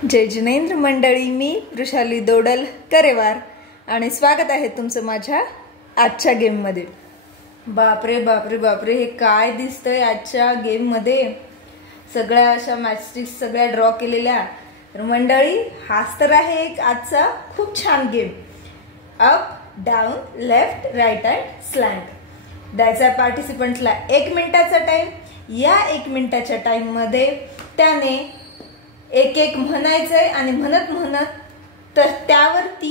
जय जिनेंद्र मंडळी, मी वृषाली दोडल करेवार आणि स्वागत आहे तुमचं माझ्या आजच्या गेम मध्ये। बापरे बापरे बापरे, हे काय दिसतंय आजच्या गेम मध्ये? सगळ्या अशा मॅचस्टिक्स सगळ्या ड्रॉ केलेल्या। तर मंडळी, हाच तर आहे एक आजचा खूप छान game. Up down left right and slant द्यायचा पार्टिसिपंट्सला 1 मिनिटाचा टाइम। या 1 मिनिटाच्या टाइम मध्ये त्याने एक एक म्हणायचंय आणि म्हणत म्हणत तर त्यावरती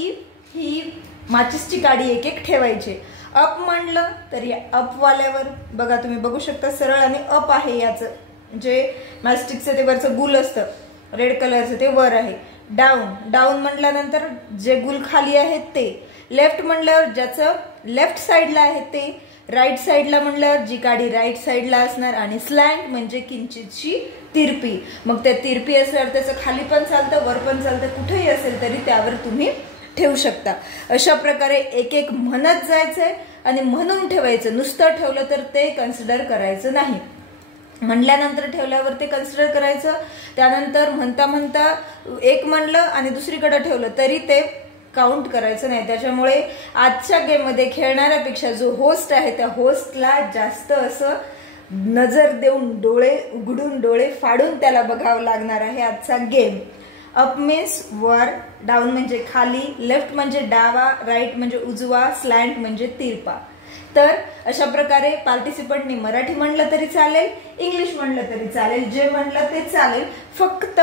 ही माचिसची काडी एक एक ठेवायची। अप म्हणलं तर या अप वाल्यावर बघा, तुम्ही बघू शकता सरळ आणि अप आहे। याचं जे माचिसचं ते वरचं गुल असतं रेड कलरचं ते वर आहे। डाऊन डाऊन म्हटल्यानंतर जे गुल खाली आहेत ते। लेफ्ट म्हणल्यावर ज्याचं लेफ्ट साइडला आहे ते। राईट साइडला म्हणल्यावर जी काडी राईट साइडला असणार। आणि स्लॅंट म्हणजे किंचितशी तिरपी। मग त्या तिरपी असल्यावर त्याचं खाली पण चालतं वर पण चालतं, कुठेही असेल तरी त्यावर तुम्ही ठेवू शकता। अशा प्रकारे एक एक म्हणत जायचंय आणि म्हणून ठेवायचं। नुसतं ठेवलं तर ते कन्सिडर करायचं नाही, म्हणल्यानंतर ठेवल्यावर ते कन्सिडर करायचं। त्यानंतर म्हणता म्हणता एक म्हणलं आणि दुसरीकडे ठेवलं तरी ते काउंट करायचं नाही। त्याच्यामुळे आजच्या गेम मध्ये खेळणाऱ्यापेक्षा जो होस्ट आहे त्या होस्टला जास्त असं नजर देऊन डोळे उघडून डोळे फाडून त्याला बघावं लागणार आहे आजचा गेम। अप मीन्स वर, डाऊन म्हणजे खाली, लेफ्ट म्हणजे डावा, राईट म्हणजे उजवा, स्लॅंट म्हणजे तिरपा। तर अशा प्रकारे पार्टिसिपंटनी मराठी म्हणलं तरी चालेल, इंग्लिश म्हणलं तरी चालेल, जे म्हणलं ते चालेल, फक्त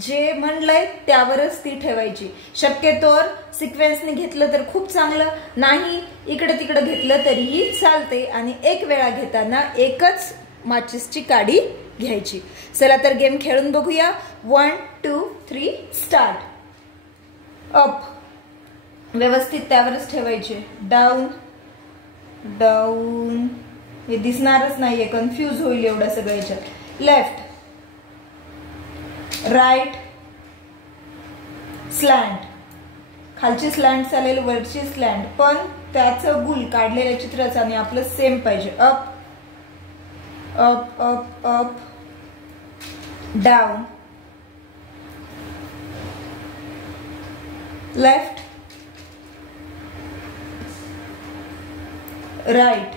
जे म्हणलंय त्यावरच ती ठेवायची। शक्यतोवर सिक्वेन्सने घेतलं तर खूप चांगलं, नाही इकडे तिकडे घेतलं तरीही चालते। आणि एक वेळा घेताना एकच माचिसची काडी घ्यायची। चला तर गेम खेळून बघूया। 1 2 3 स्टार्ट। अप व्यवस्थित त्यावरच ठेवायचे। डाऊन डाऊन हे दिसणारच नाहीये, कन्फ्यूज होईल एवढं सगळं याच्यात। लेफ्ट राईट स्लॅंट, खालची स्लॅंट चालेल वरची स्लॅंट, पण त्याचं गुल काढलेल्या चित्राचं आणि आपलं सेम पाहिजे। Up up up up down left right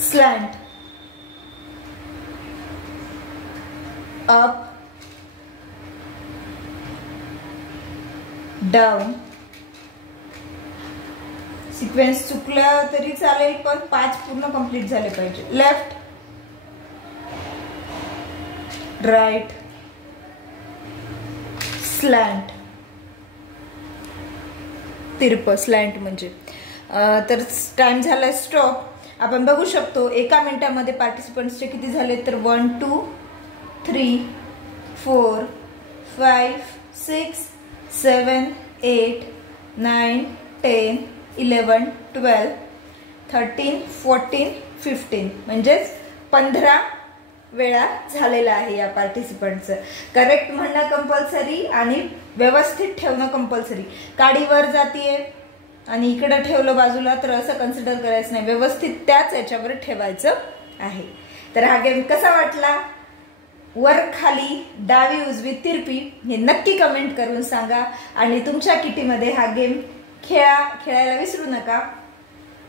slant up down. Sequence चुकला तरी चालेल पण 5 पूर्ण कंप्लीट झाले पाहिजे। लेफ्ट राईट स्लॅंट तिरप, स्लॅंट म्हणजे तर टाइम झाला स्टॉप। आपण बघू शकतो एका मिनिटामध्ये पार्टिसिपंट्सचे किती झाले तर 1 2 3 4 5 6 7 8 9 10 11 12 13 14 15 म्हणजेच 15 वेळा झालेला आहे या पार्टिसिपंटचं। करेक्ट म्हणणं कंपल्सरी आणि व्यवस्थित ठेवणं कंपल्सरी। काडी वर जातीये आणि इकडे ठेवलं बाजूला तर असं कन्सिडर करायचं नाही, व्यवस्थित त्याच याच्यावर ठेवायचं आहे। तर हा गेम कसा वाटला? वर खाली डावी उजवी तिरपी हे नक्की कमेंट करून सांगा। आणि तुमच्या किटीमध्ये हा गेम खेळायला विसरू नका।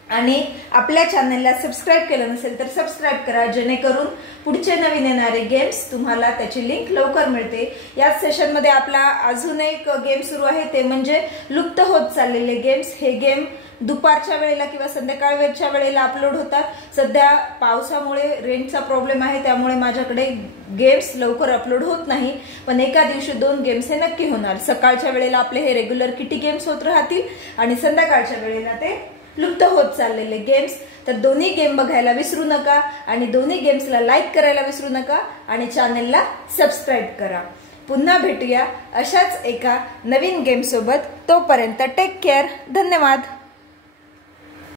आणि आपल्या चॅनलला सबस्क्राईब केलं नसेल तर सबस्क्राईब करा, जेणेकरून पुढचे नवीन येणारे गेम्स तुम्हाला त्याची लिंक लवकर मिळते। या सेशन मध्ये आपला अजून एक गेम सुरू आहे, ते म्हणजे लुप्त होत चाललेले गेम्स। हे गेम दुपारच्या वेळेला किंवा संध्याकाळच्या वेळेला अपलोड होतात। सध्या पावसामुळे रेंजचा प्रॉब्लेम आहे, त्यामुळे माझ्याकडे गेम्स लवकर अपलोड होत नाही, पण एका दिवशी 2 गेम्स हे नक्की होणार। सकाळच्या वेळेला आपले हे रेग्युलर किटी गेम्स होत राहतील आणि संध्याकाळच्या वेळेला ते लुप्त होत चाललेले गेम्स। तर दोन्ही गेम बघायला विसरू नका आणि दोन्ही गेम्सला लाईक करायला विसरू नका आणि चॅनलला सबस्क्राईब करा। पुन्हा भेटूया अशाच एका नवीन गेम सोबत। तोपर्यंत टेक केअर, धन्यवाद।